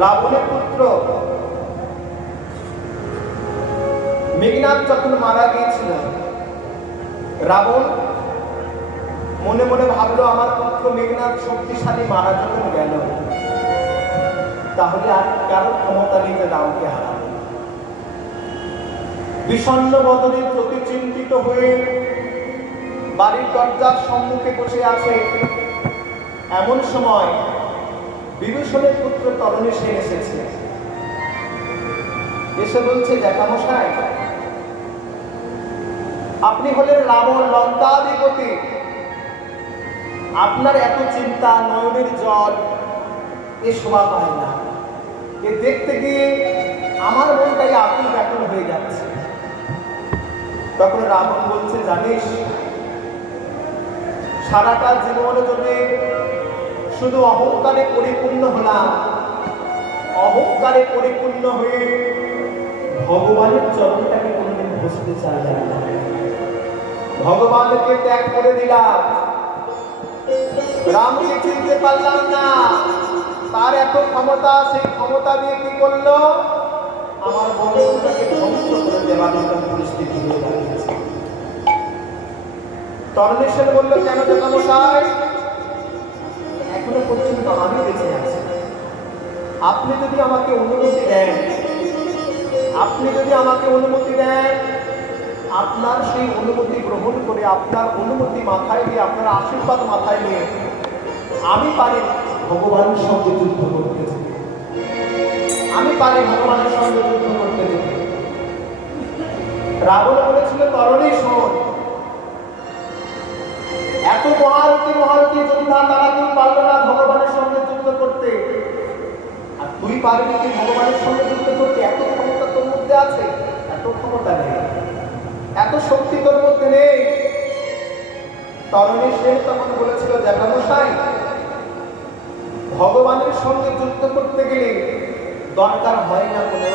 রাবণের পুত্র মেঘনাদ যখন মারা গিয়েছিল, রাবণ মনে মনে ভাবলো আমার পুত্র মেঘনাদ শক্তিশালী, মারা যখন গেল তাহলে আর কারো ক্ষমতা নিতে রামকে হারাবে। বিষণ্ণ বদনে প্রতি চিন্তিত হয়ে বাড়ির দরজার সম্মুখে বসে আছে। এমন সময় বিভীষণের পুত্র তরণীসেন এসেছে। এসে বলছে, জ্যাঠামশাই, আপনি হলেন রাবণ, লঙ্কাধিপতি, আপনার এত চিন্তা, নয়নের জল এ শোভা পায় না। এ দেখতে গিয়ে আমার মনটাই আকুল ব্যাকুল হয়ে যাচ্ছে। তখন রাবণ বলছে, জানিস, সারাটা জীবন জুড়ে শুধু অহংকারে পরিপূর্ণ হলাম, অহংকারে পরিপূর্ণ হয়ে ভগবানের চরণটাকে কোনোদিন বসতে চাই না, ভগবানকে ত্যাগ করে দিলাম, রামকে চিনতে পারলাম না। তার এত ক্ষমতা, সেই ক্ষমতা দিয়ে কি করলো, আমার বন্ধুটাকে ধ্বংস করে দেওয়ার মতো পরিস্থিতি হয়ে দাঁড়িয়েছে। তরণীসেন বলল, কেন জ্যাঠামশাই? এখনো পর্যন্ত আমি বেঁচে আছি, আপনি যদি আমাকে অনুমতি দেন, আপনি যদি আমাকে অনুমতি দেন, আপনার সেই অনুমতি গ্রহণ করে, আপনার অনুমতি মাথায় নিয়ে, আপনার আশীর্বাদ মাথায় নিয়ে আমি পারি ভগবানের সঙ্গে যুদ্ধ করতে যেতে, আমি পারি ভগবানের সঙ্গে যুদ্ধ করতে যেতে। রাবণ বলেছিল, তরণী শোন, এত মহারথী যোদ্ধা তারা কেউ পারল না ভগবানের সঙ্গে যুদ্ধ করতে, আর তুই পারবি কি ভগবানের সঙ্গে যুদ্ধ করতে? এত ক্ষমতা তোর মধ্যে আছে? এত ক্ষমতা নেই, এত শক্তি তোর মধ্যে নেই। তরণীসেন তখন বলেছিল, জ্যাঠামশাই, ভগবানের সঙ্গে যুদ্ধ করতে গেলে দরকার হয় না কোনো,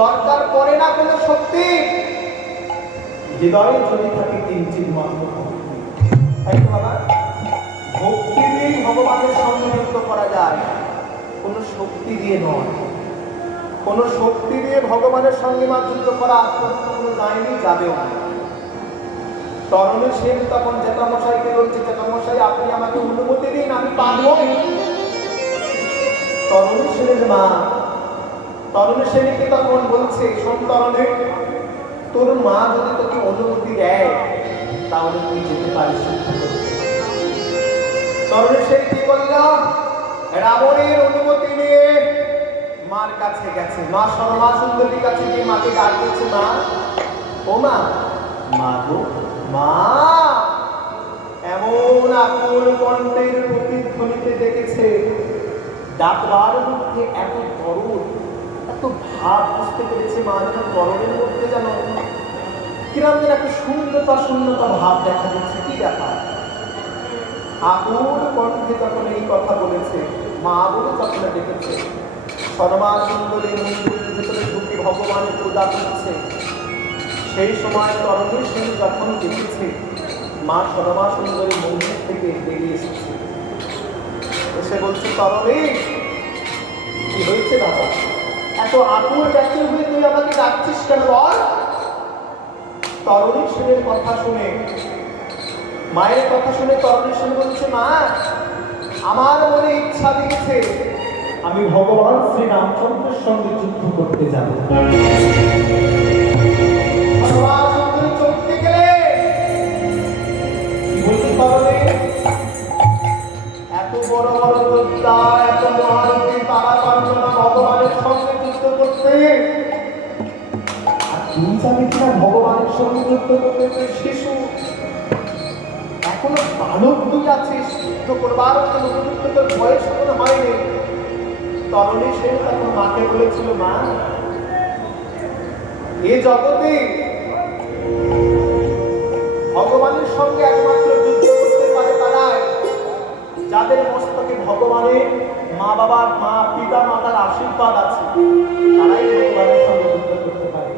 দরকার পড়ে না কোনো শক্তি, হৃদয়ে যদি থাকে কিঞ্চিৎ মাত্র ভক্তি দিয়েই ভগবানের সঙ্গে যুদ্ধ করা যায়, কোনো শক্তি দিয়ে নয়। কোনো শক্তি দিয়ে ভগবানের সঙ্গে মা যুদ্ধ করা কোনো যায়নি, যাবেও না। তরণীসেন তখন জ্যাঠামশাইকে বলছে, জ্যাঠামশাই, আপনি আমাকে অনুমতি দিন, আমি পারবো। তরণীসেনের মা তরণীসেনকে তখন বলছে, শোন তরণী, তোর মা যদি তোকে অনুমতি দেয় তাহলে তুই যেতে পারিস। তরণীসেন কি করল, রাবণের অনুমতি নিয়ে মার কাছে গেছে। মা সরমা সুন্দরীর কাছে গিয়ে মাকে ডাক দিচ্ছে, মা, ও মা, মা গো মা। এমন আকুল কণ্ঠের প্রতিধ্বনিতে দেখেছে, ডাকবার মধ্যে এত দরদ, এত ভাব বুঝতে পেরেছে। মা যেন গরমের মধ্যে যেন কিরম যেন একটা শূন্যতা ভাব দেখা দিচ্ছে। কি ব্যাপার? আকুল কণ্ঠে তখন এই কথা বলেছে, মা বলে তখন দেখেছে সরমা সুন্দরী মন্দিরের ভিতরে ঢুকে ভগবানের পূজা করছে। সেই সময় তরণীসেন যখন দেখেছে মা সরমা সুন্দরী মন্দির থেকে বেরিয়ে এসেছে, এসে বলছে, তরণী, কি হয়েছে বাবা? এত আকুল ব্যাকুল হয়ে তুই আমাকে ডাকছিস কেন বল? তরণীসেনের কথা শুনে, মায়ের কথা শুনে তরণীসেন বলছে, মা, আমার মনে ইচ্ছা দিয়েছে আমি ভগবান শ্রী রামচন্দ্রের সঙ্গে যুদ্ধ করতে যাব। চলতে গেলে কি বলতে তরণী, এত বড় বড় যোদ্ধা, এত মহারথী, তারা পারল না ভগবানের সঙ্গে যুদ্ধ করতে, আর তুই জানি কিনা ভগবানের সঙ্গে যুদ্ধ করতে? তুই শিশু, এখনো বালক তুই আছিস, যুদ্ধ করবার কোনো উপযুক্ত তোর বয়স এখনো হয়নি। তরণীসেন তখন মাকে বলেছিল, মা, এ জগতে ভগবানের সঙ্গে একমাত্র যুদ্ধ করতে পারে তারাই যাদের মস্তকে ভগবানের মা বাবার, মা পিতা মাতার আশীর্বাদ আছে, তারাই ভগবানের সঙ্গে যুদ্ধ করতে পারে।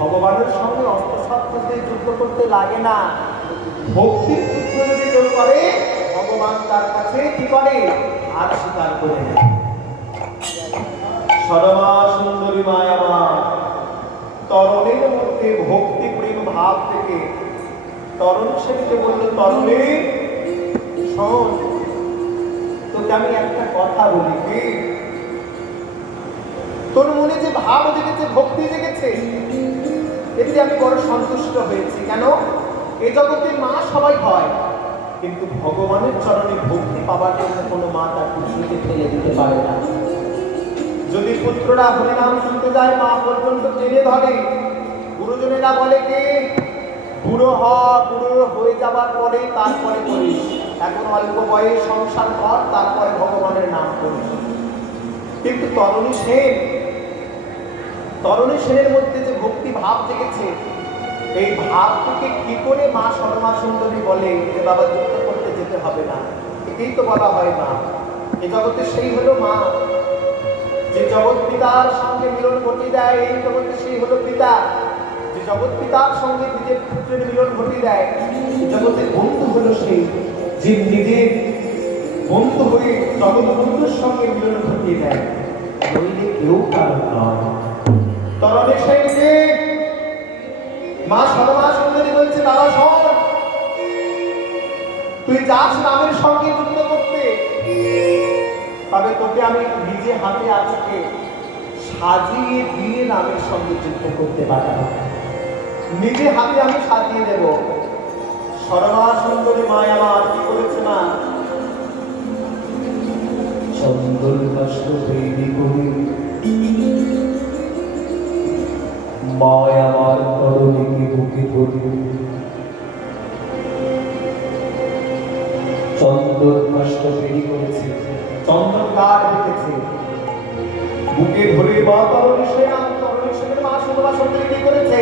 ভগবানের সঙ্গে অস্ত্রশস্ত্র দিয়ে যুদ্ধ করতে লাগে না। ভক্তির যুদ্ধ যদি কেউ করে, ভগবান তার কাছে কি করে? হার স্বীকার করে নেয়। সরমা সুন্দরী মায়া মা তরণের মধ্যে ভক্তি প্রেম ভাব থেকে তরণ সেনকে বলল, তরণী শোন, তোকে আমি একটা কথা বলি, কি তোর মনে যে ভাব জেগেছে, ভক্তি জেগেছে, এতে আমি বড় সন্তুষ্ট হয়েছি। কেন? এ জগতে মা সবাই হয়, কিন্তু ভগবানের চরণে ভক্তি পাবার জন্য কোনো মা তার পুত্রকে ফেলে দিতে পারে না। যদি পুত্ররা হরিনাম শুনতে যায়, মা পর্যন্ত টেনে ধরে। গুরুজনেরা বলে কি, বুড়ো হয়ে যাবার পরে তারপরে করিস, এখন অল্প বয়স সংসার কর, তারপরে ভগবানের নাম করিস। কিন্তু তরণী সেনের মধ্যে যে ভক্তি ভাব জেগেছে, এই ভাব থেকে কি করে মা সরমা সুন্দরী বলে যে বাবা যুক্ত করতে যেতে হবে না? এটাই তো বলা হয় মা। এ জগতে সেই হলো মা, যে জগৎ পিতার সঙ্গে মিলন ঘটিয়ে দেয়। এই জগতে সেই হলো পিতা, যে জগৎ পিতার সঙ্গে নিজের পুত্রের মিলন ঘটিয়ে দেয়। এই জগতের বন্ধু হলো সেই, যে নিজের বন্ধু হয়ে জগৎ বন্ধুর সঙ্গে মিলন ঘটিয়ে দেয়। নইলে কেউ কারণ নয়। তরণে সেনকে মা সরমা সুন্দরী বলছে, বাবা শোন, তুই যাস নামের সঙ্গে যুক্ত করতে, তবে তোকে আমি নিজে হাতে আজকে সাজিয়ে দিয়ে নামের সঙ্গে যুক্ত করতে পাঠাবো। নিজে হাতে আমি সাজিয়ে দেব। সরমা সুন্দরী মায়া আমার কি করেছে না, চন্দন বস্ত্র তৈরি করে মায় আমার তরণীকে বুকে ধরে চন্দন বস্ত্র তৈরি করেছে, চন্দন কাঠ রেখেছে, বুকে ধরে মা তরণী সেনের মা সরমা সুন্দরী কি করেছে,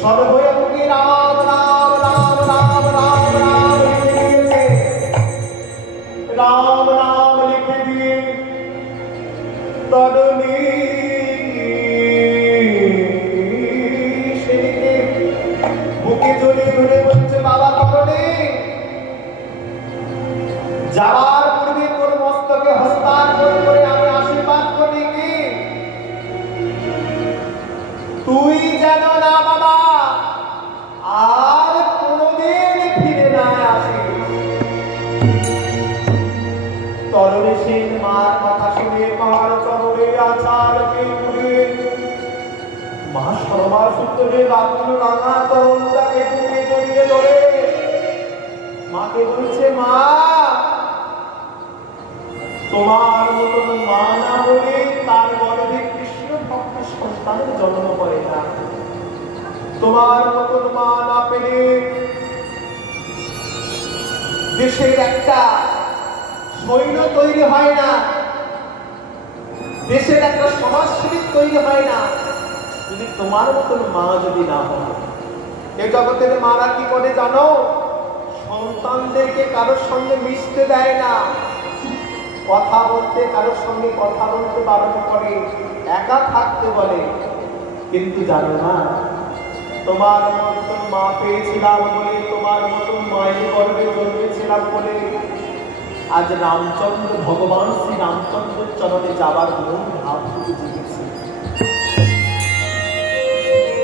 সর্বয়া বুকে রাম রাম রাম রাম রাম রাম লিখে দিয়েছে। রাম রাম লিখে দিয়ে তরণী সেনকে বুকে জড়িয়ে ধরে বলছে, বাবা তরণী, যাওয়ার পূর্বে তোর মস্তকে হস্তান্তর করে আমি আশীর্বাদ করি কি, তুই যেন না বাবা আর কোনদিন ফিরে না আসিস। তরণী সেন মার কথা শুনে মার চরণে আচারকে তুলে মা সরমা সুন্দরী রাত্র রাঙা তরণটাকে বুকে জড়িয়ে ধরে মাকে বলছে, মা তোমার মতন মা না হলে তার গর্ভে কৃষ্ণ ভক্ত সন্তানের জন্ম করে না। তোমার মতন মা না পেলে দেশের একটা সৈন্য তৈরি হয় না, দেশের একটা সমাজসেবী তৈরি হয় না, যদি তোমার মতন মা যদি না হয়। এই জগতের মারা কি করে জানো? সন্তানদেরকে কারোর সঙ্গে মিশতে দেয় না, কথা বলতে কারোর সঙ্গে কথা বলতে বারণ করে, একা থাকতে বলে। কিন্তু জানো না, তোমার মতন মা পেয়েছিলাম বলে, তোমার মতন মায়ের গর্ভে জন্মেছিলাম বলে আজ রামচন্দ্র, ভগবান শ্রী রামচন্দ্রের চরণে যাবার মন ভাব শুধু জেগেছে।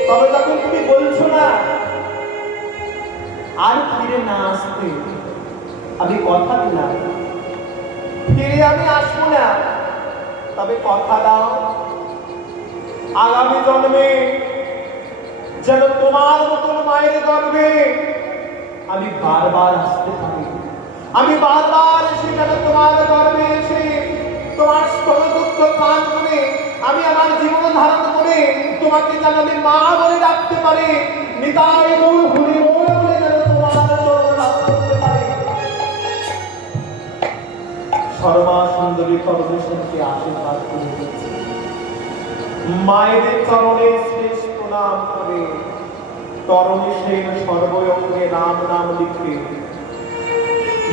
তবে যখন তুমি বলছো না আর ফিরে না আসতে, আমি কথা দিলাম ফিরে আমি আসবো না, তবে কথা দাও আগামী জন্মে যেন তোমার মতন মায়ের গর্ভে আমি বারবার আসতে পারি। আমি বারবার এসে যেন তোমার গর্ভে এসে তোমার স্তনদুগ্ধ পান করে আমি আমার জীবন ধারণ করে তোমাকে যেন আমি মা বলে ডাকতে পারি, নিতাই গৌর হরি বল বলে যেন তোমার চরণ লাভ করতে পারি। সরমা সুন্দরী তরণী সেনকে আশীর্বাদ করে দিয়েছে। মায়ের চরণে শেষ প্রণাম করে তরণী সেন সর্বঙ্গে রাম নাম লিখে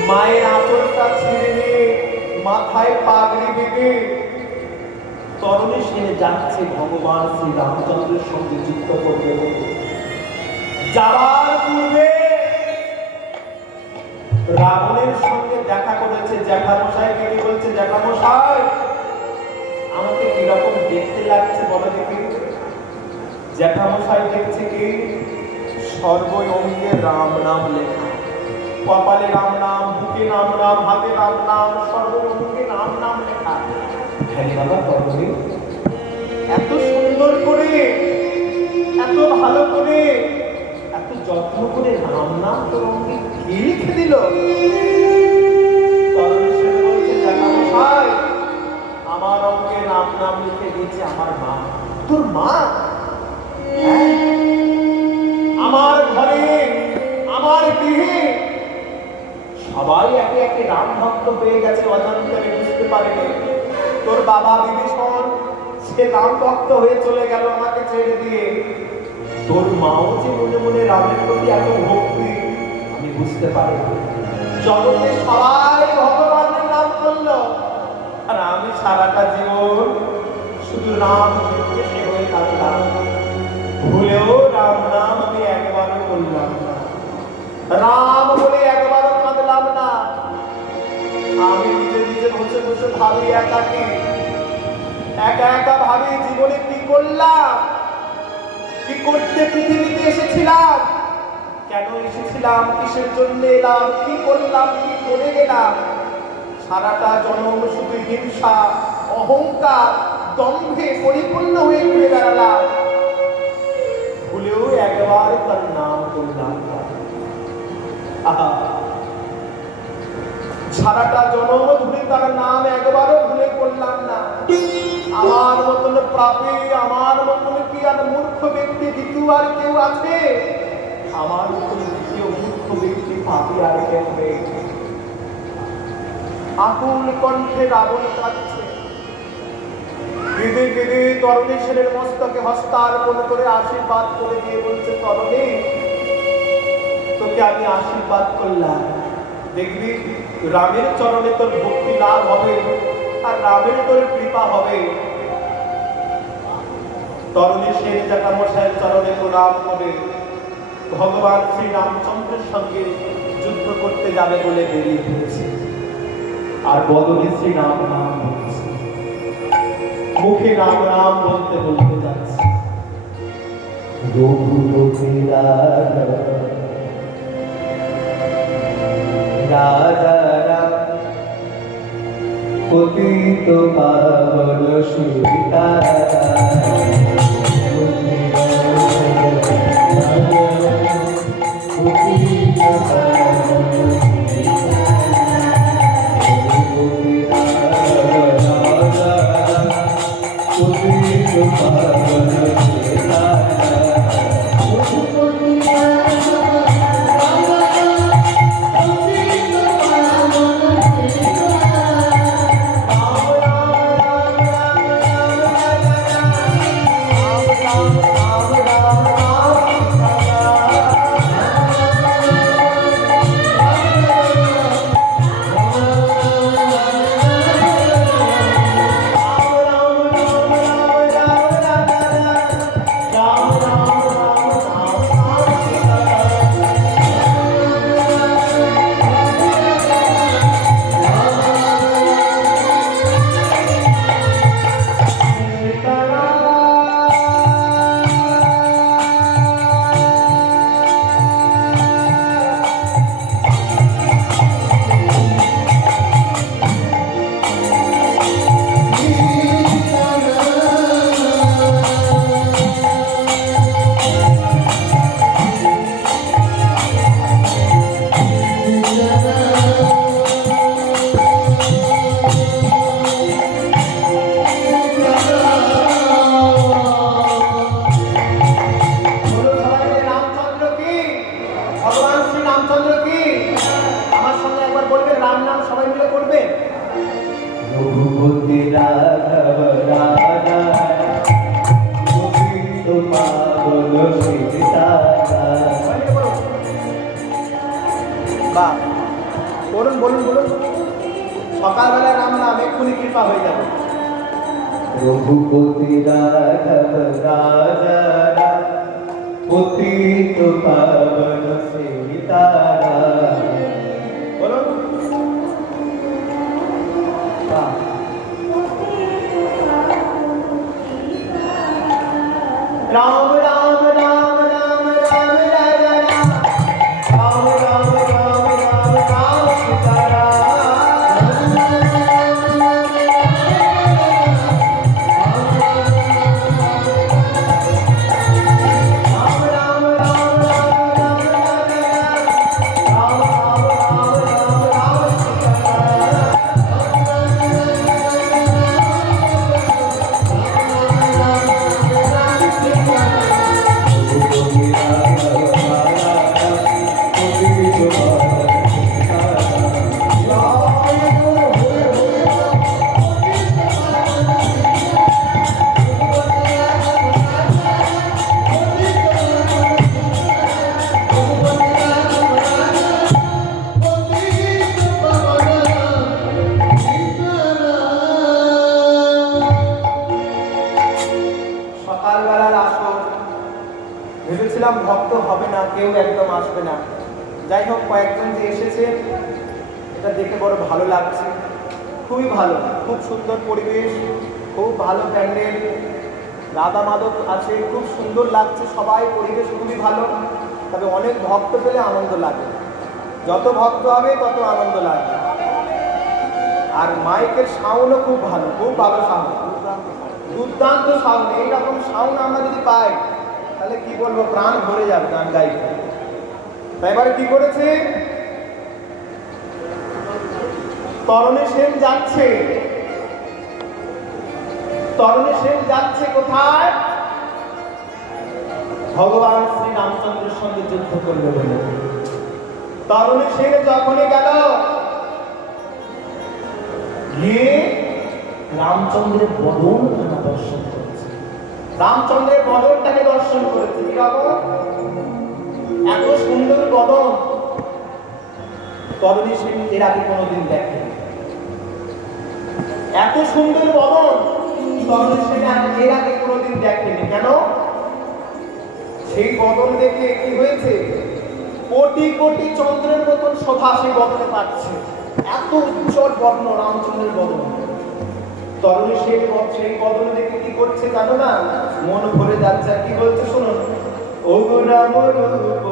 মায়ের আঁচলটা ছিঁড়ে নিয়ে মাথায় পাগড়ি বেঁধে তরণী সেন যাচ্ছে ভগবান শ্রী রামচন্দ্রের সঙ্গে যুক্ত করবে। যাওয়ার পূর্বে রাবণের সঙ্গে দেখা করেছে। জ্যাঠামশাই কে বলছে, জ্যাঠামশাই আমাকে কিরকম জ্যাঠামশাই দেখছে কি সর্বই অঙ্গে রাম নাম লেখা, কপালে রাম নাম, বুকে রাম নাম, হাতে রাম নাম, সর্বই অঙ্গে রাম নাম লেখা। হ্যাঁ বাবা তরুণী, এত সুন্দর করে, এত ভালো করে, এত যত্ন করে রাম নাম তোর অঙ্গে কে লিখে দিল? তরুণী সে বলছে জ্যাঠামশাই আমার অঙ্গে রাম নাম লিখে দিয়েছে আমার মা। তোর মা? হ্যাঁ, আমার ঘরে, আমার গৃহে সবাই একে একে রাম ভক্ত হয়ে গেছে, অজান্তে বুঝতে পারেনি। তোর বাবা বিভীষণ সে রাম ভক্ত হয়ে চলে গেল আমাকে ছেড়ে দিয়ে। তোর মাও যে মনে মনে রামের প্রতি এত ভক্তি আমি বুঝতে পারি। জগতে সবাই ভগবানের নাম করলো আর আমি সারাটা জীবন শুধু রাম সে হয়ে থাকলাম। ভুলেও রাম নাম আমি একবারও করলাম না, রাম বলে একবারও কাঁদলাম না। আমি নিজে নিজে বসে বসে ভাবি, একাকি একা একা ভাবি জীবনে কি করলাম, কি করতে পৃথিবীতে এসেছিলাম, কেন এসেছিলাম, কিসের জন্য এলাম, কি করলাম, কি করে গেলাম। সারাটা জন্ম শুধু হিংসা, অহংকার, দম্ভে পরিপূর্ণ হয়ে ঘুরে বেড়ালাম। ভুলেও একবার তার নাম করলাম না। সারাটা জন্ম ধরে তার নাম একবারও ভুলে করলাম না। আমার মতন প্রাপে, আমার মতন কি আর মূর্খ ব্যক্তি দ্বিতীয় আর কেউ আছে? আমার মতন দ্বিতীয় মূর্খ ব্যক্তি পাপি আর কেউ নেই। আকুল কণ্ঠে রাবণ কাঁদছে, কেঁদে কেঁদে তরুণী সেনের মস্তকে হস্তার্পণ করে আশীর্বাদ করে দিয়ে বলছে, তরুণী তোকে আমি আশীর্বাদ করলাম, দেখবি রামের চরণে তোর ভক্তি লাভ হবে আর রামের তোর কৃপা হবে। তরুণী সেন জ্যাঠামশাইয়ের চরণে প্রণাম করে ভগবান শ্রী রামচন্দ্রের সঙ্গে যুদ্ধ করতে যাবে বলে বেরিয়ে পড়েছে। আর বদনে শ্রী রাম নাম বলছে, মুখে রাম নাম বলতে বলতে যাচ্ছে। রাজা রাম পতিত পাবন সীতারাম, পতিত পাবন বলুন বলুন বলুন, সকালবেলায় রাম নাম এক্ষুনি কৃপা হয়ে যাবে। রঘুপতি রাঘব রাজা পতিত পাবন সীতারাম। বলুন রাম রাম ভেবেছিলাম ভক্ত হবে না, কেউ একদম আসবে না। যাই হোক, কয়েকজন যে এসেছে এটা দেখে বড় ভালো লাগছে। খুবই ভালো, খুব সুন্দর পরিবেশ, খুব ভালো প্যান্ডেল, রাধা মাধব আছে, খুব সুন্দর লাগছে সবাই, পরিবেশ খুবই ভালো। তবে অনেক ভক্ত পেলে আনন্দ লাগে, যত ভক্ত হবে তত আনন্দ লাগবে। আর মাইকের সাউন্ডও খুব ভালো, খুব ভালো সাউন্ড, দুর্দান্ত সাউন্ড। এইরকম সাউন্ড আমরা যদি পাই তাহলে কি বলবো, প্রাণ ভরে যাবে গান গাইতে। তাই এবারে কি করেছে, তরণী সেন যাচ্ছে, তরণী সেন যাচ্ছে কোথায়? ভগবান শ্রী রামচন্দ্রের সঙ্গে যুদ্ধ করবে বলে। তরণী সেন যখনই গেল, গিয়ে রামচন্দ্রের বদনখানা দর্শন করেছে, রামচন্দ্রের বদনটাকে দর্শন করেছে। কিরকম এত সুন্দর বদন তরণী সেন এর আগে কোনোদিন দেখেনি। এত সুন্দর বদন তরণী সেন এর আগে কোনোদিন দেখেনি। কেন? সেই বদন দেখে কি হয়েছে, কোটি কোটি চন্দ্রের মতন শোভা সেই বদনে পাচ্ছে। এত উজ্জ্বল বর্ণ রামচন্দ্রের বদন। তরণী সেন সেই বদন দেখে কি করছে জানো না? মন ভরে যাচ্ছে। আর কি বলছে শুনুন, ও রাম রূপ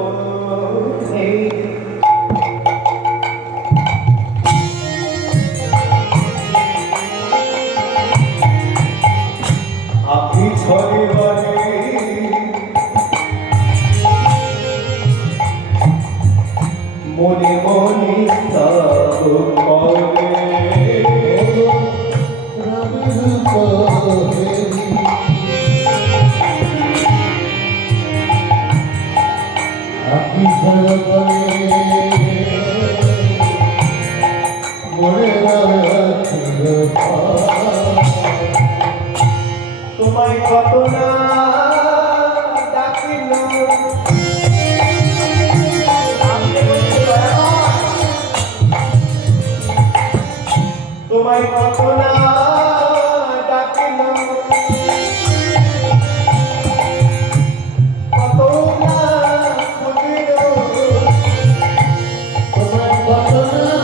আপনি ছড়ে বারে মনে মনে তোমায় কত না ডাকিল, তোমায় কত না ডাকিল, কত না বুঝিল, তোমায় কত না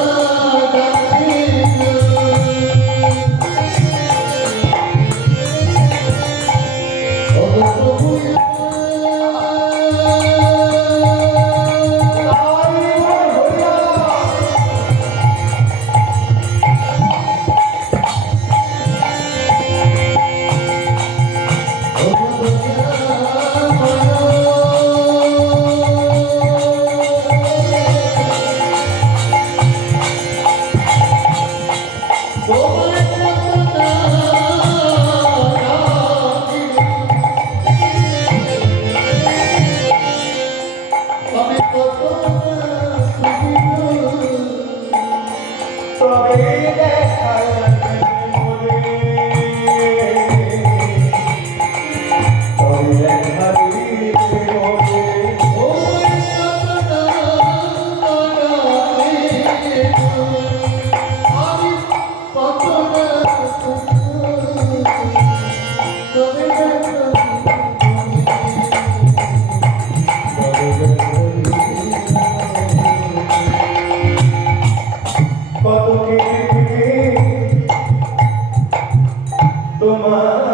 তোমার